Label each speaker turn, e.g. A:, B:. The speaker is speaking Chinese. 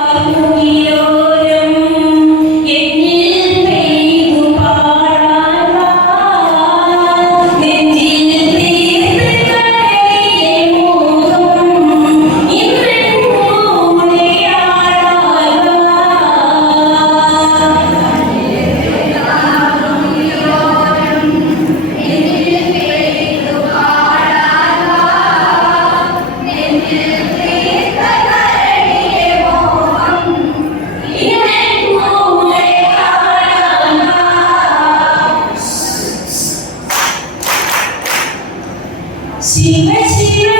A: Porque eu 心甘情